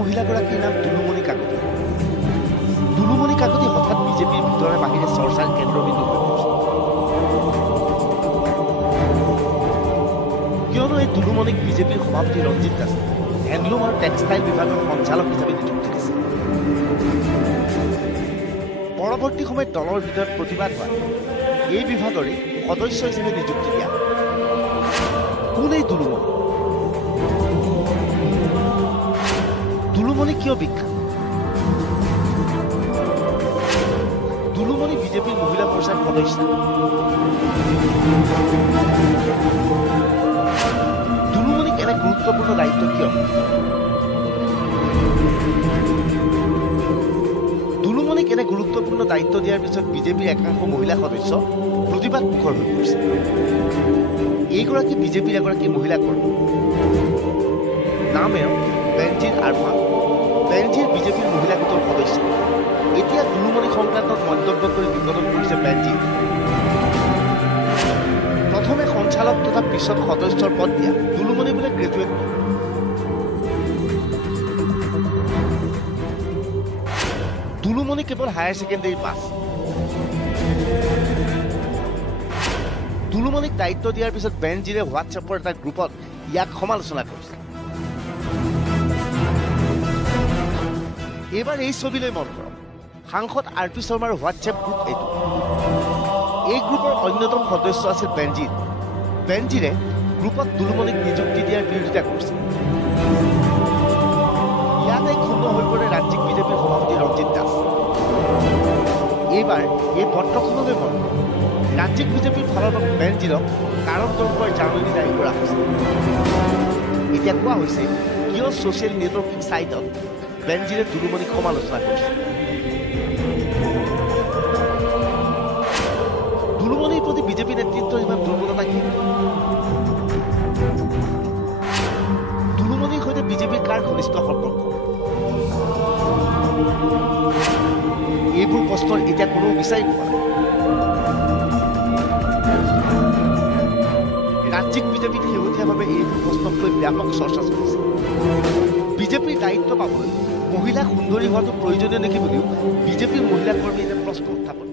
মহিলাগৰাকীৰ নাম দুলুমণি কাকতি। দুলুমণি কাকতি হঠাৎ বিজেপিৰ ভিতৰে বাহিৰে চৰ্চাৰ কেন্দ্ৰবিন্দু হৈ পৰিছে। কিয়নো এই দুলুমণিক বিজেপিৰ সভাপতি ৰঞ্জিত দাসে হেণ্ডলুম আৰু টেক্সটাইল বিভাগৰ সঞ্চালক হিচাপে নিযুক্তি দিছে। পৰৱৰ্তী সময়ত দলৰ ভিতৰত প্ৰতিবাদ হোৱা এই বিভাগৰে সদস্য হিচাপে নিযুক্তি দিয়া কোন এই দুলুমণি? দুলুমণি কিয় বিখ্যাত? দুলুমণি বিজেপিৰ মহিলা মৰ্চাৰ সদস্য। দুলুমণিক এনে গুৰুত্বপূৰ্ণ দায়িত্ব কিয়? দুলুমণিক এনে গুৰুত্বপূৰ্ণ দায়িত্ব দিয়াৰ পিছত বিজেপিৰ একাংশ মহিলা সদস্য প্ৰতিবাদ মুখৰ হৈ পৰিছে। এইগৰাকী বিজেপিৰ এগৰাকী মহিলা কৰ্মী, নাম এওঁ বেনজিৰ আৰফান। বেনজিৰ বিজেপিৰ মহিলা গোটৰ সদস্য। এতিয়া দুলুমণি সংক্ৰান্তত মন্তব্য কৰি বিপদত পৰিছে বেনজিৰ। প্ৰথমে সঞ্চালক তথা পিছত সদস্যৰ পদ দিয়া দুলুমণি বোলে গ্ৰেজুৱেট। দুলুমণি কেৱল হায়াৰ ছেকেণ্ডেৰী পাছ। দুলুমণিক দায়িত্ব দিয়াৰ পিছত বেনজিৰে হোৱাটছএপৰ এটা গ্ৰুপত ইয়াক সমালোচনা কৰিছে। এইবাৰ এই ছবিলৈ মন কৰক। সাংসদ আৰ পি শৰ্মাৰ হোৱাটছএপ গ্ৰুপ এইটো। এই গ্ৰুপৰ অন্যতম সদস্য আছিল বেনজিৰ। বেনজিৰে গ্ৰুপত দুলুমণিক নিযুক্তি দিয়াৰ বিৰোধিতা কৰিছে। ইয়াতে ক্ষুণ্ণ হৈ পৰে ৰাজ্যিক বিজেপিৰ সভাপতি ৰঞ্জিত দাস। এইবাৰ এই পত্ৰখনলৈ মন কৰক। ৰাজ্যিক বিজেপিৰ ফালৰ পৰা বেনজিৰক কাৰণ দৰ্শোৱাৰ জাননী জাৰি কৰা হৈছে। এতিয়া কোৱা হৈছে কিয় ছ'চিয়েল নেটৱৰ্কিং ছাইটত বেনজিৰে দুলুমণিক সমালোচনা কৰিছে। দুলুমণিৰ প্ৰতি বিজেপি নেতৃত্বৰ ইমান দুৰ্বলতা কি? দুলুমণিৰ সৈতে বিজেপিৰ কাৰ ঘনিষ্ঠ সম্পৰ্ক? এইবোৰ প্ৰশ্নৰ এতিয়া কোনেও বিচাৰি পোৱা নাই। ৰাজ্যিক বিজেপিত শেহতীয়াভাৱে এইবোৰ প্ৰশ্নক লৈ ব্যাপক চৰ্চা চলিছে। বিজেপিৰ দায়িত্ব পাবলৈ মহিলা সুন্দৰী হোৱাটো প্ৰয়োজনীয় নেকি বুলিও বিজেপিৰ মহিলা কৰ্মীয়ে প্ৰশ্ন উত্থাপন